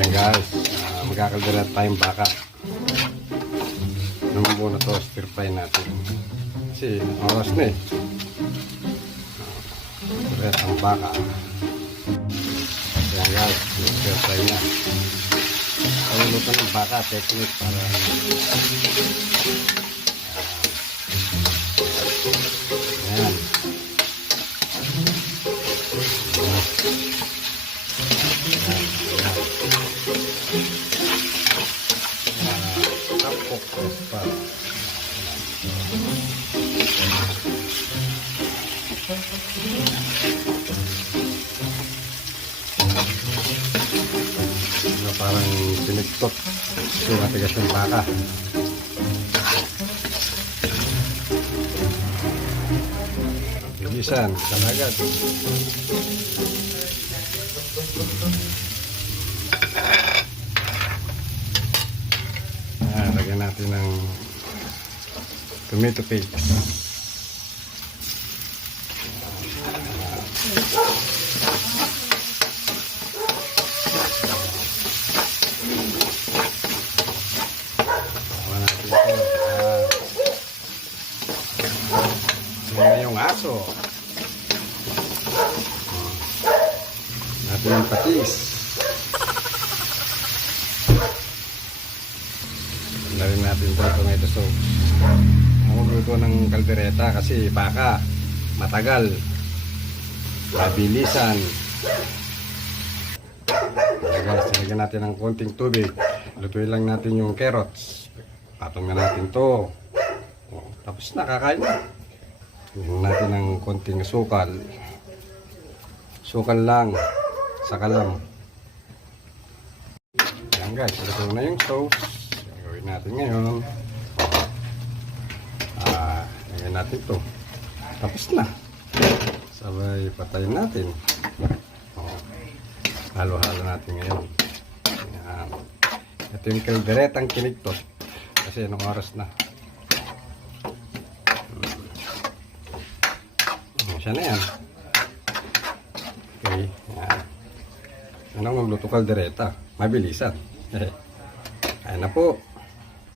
Yan guys, magkakaldala tayong baka. Naman muna to, stir fry natin. Kasi oras na eh. Red ang baka. Yan guys, stir fry na. Ang luto ng baka, technique para yan. Tapok pa. Parang pinagtot kasi matigas yung baka. Bilisan, kalagad. Lagyan natin ng tomato paste. Yan yung aso. Natin ang patis. Na rin natin ito tomato sauce. Ako luto ng kaldereta kasi baka matagal, mabilisan. Guys, lagyan natin ng konting tubig. Lutuin lang natin yung carrots. Patong na natin to. Tapos nakakain na. Lagyan natin ng konting sukal. Sukal lang. Saka lang. Yan guys, luto na yung sauce. Gawin natin ngayon. Lagyan natin to. Tapos na. Sabay patayin natin. Halo-halo natin ngayon. Yan. Ito yung kalderetang kinigtot. Kasi anong oras na. Siya na yan. Okay. Yan. Anong magluto kaldereta? Mabilisan. Ayan na po.